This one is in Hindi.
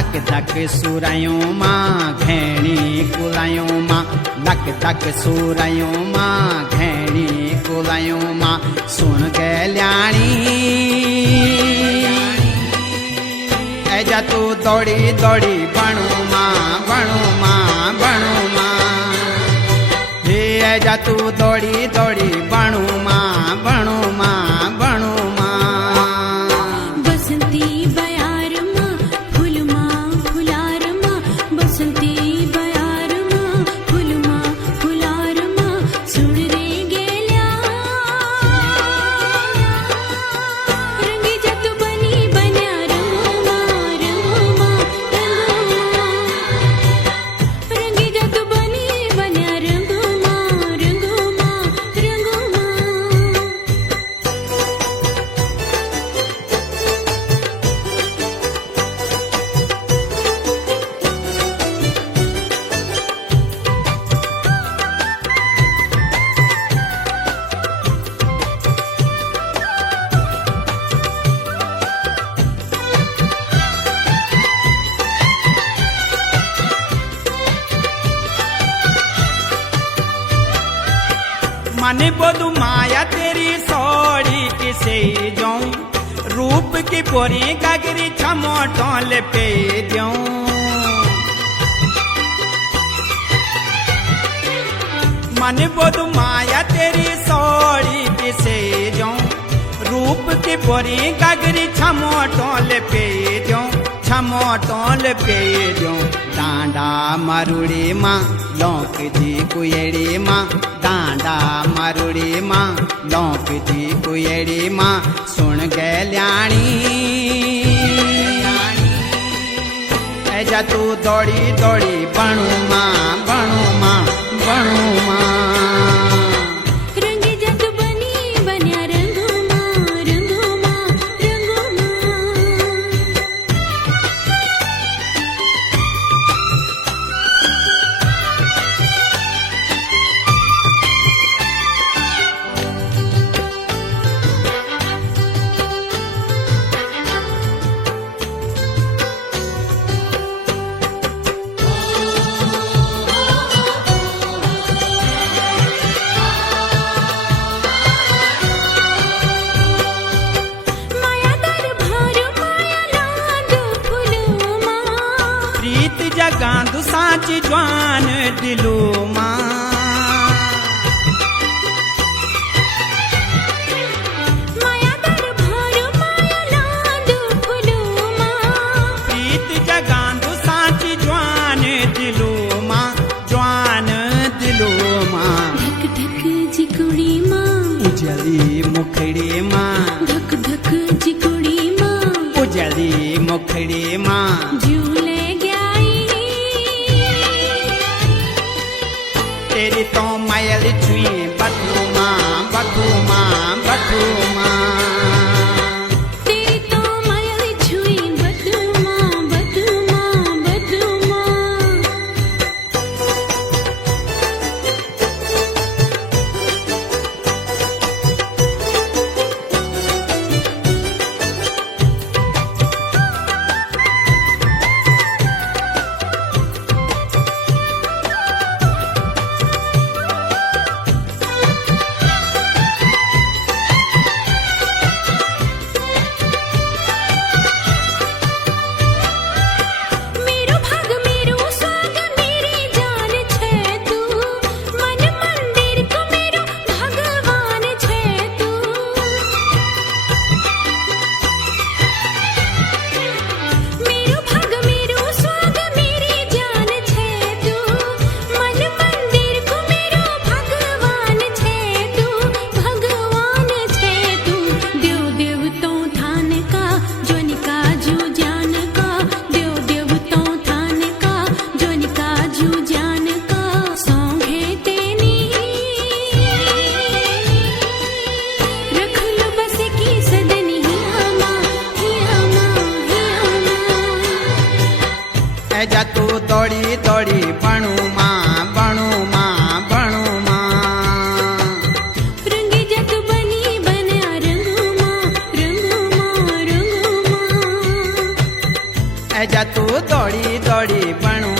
धक धक सुरायूं मां घेणी कुलायूं मां धक धक सुरायूं मां घेणी कुलायूं मां सुन गल्याणी ऐजा तू दौड़ी दौड़ी बणू मां बणू मां बणू मां हे ऐजा तू दौड़ी दौड़ी बणू मां बणू मां बणू मां बसंती बयार मां फूल मां फुलार मां बसंती बयार मां फूल मां फुलार मां सुन रे गेल्या रंगी जत बनी बन्या रंगो मां रंगी जत बनी बन्या रंगो मां रंगो मां रंगो मां मने बोधु माया तेरी सोड़ी किसे जाऊं रूप की पोरी गागरी छमो टोल पे जाऊं मने बोधु माया तेरी सोड़ी किसे जाऊं रूप की पोरी गागरी छमो टोल पे जाऊं छमो टोल पे जाऊं डांडा मारुड़ी मां लौक दी कुएड़ी मां डांडा मारुड़ी मां लौक दी कुएड़ी मां सुन गल्याणी ऐजा तू दौड़ी दौड़ी बणू मां बणू मां बणू मां रंगी जत बनी बन्या रंगो मां रंगो मां रंगो मां माया दर भार माया लांद फूल मां प्रीत जगांदु साची ज्वान दिलू मां माया दर भार माया लांद फूल मां प्रीत जगांदु साची ज्वान दिलू मां ज्वान दिलू मां धक धक जिकुड़ी मां उजली मुखड़ी मां धक धक जिकुड़ी मां उजली मुखड़ी मां झूले गई तेरी तो मायल छुई बधू मां बधू मां बधू मां तेरी तो माया छुई बधू मां बधू मां बधू मां मेरो भाग मेरो स्वाग मेरी जान छे तू मन मंदिर को मेरो भगवान छे तू मेरो भाग मेरो स्वाग मेरी जान छे तू मन मंदिर को मेरो भगवान छे तू भगवान छे तू देव देव तो थान का जोनिका जू जान का देव देव तो थान का जोनिका जू जान का सौंगे तेनी रख लो बस की सदनी हिया मां हिया मां हिया मां ऐजा तू दौड़ी दौड़ी बणू मां बणू मां बणू मां रंगी जत बनी बन्या रंगो मां रंगो मां रंगो मां એજા તું દોડી દોડી ભણું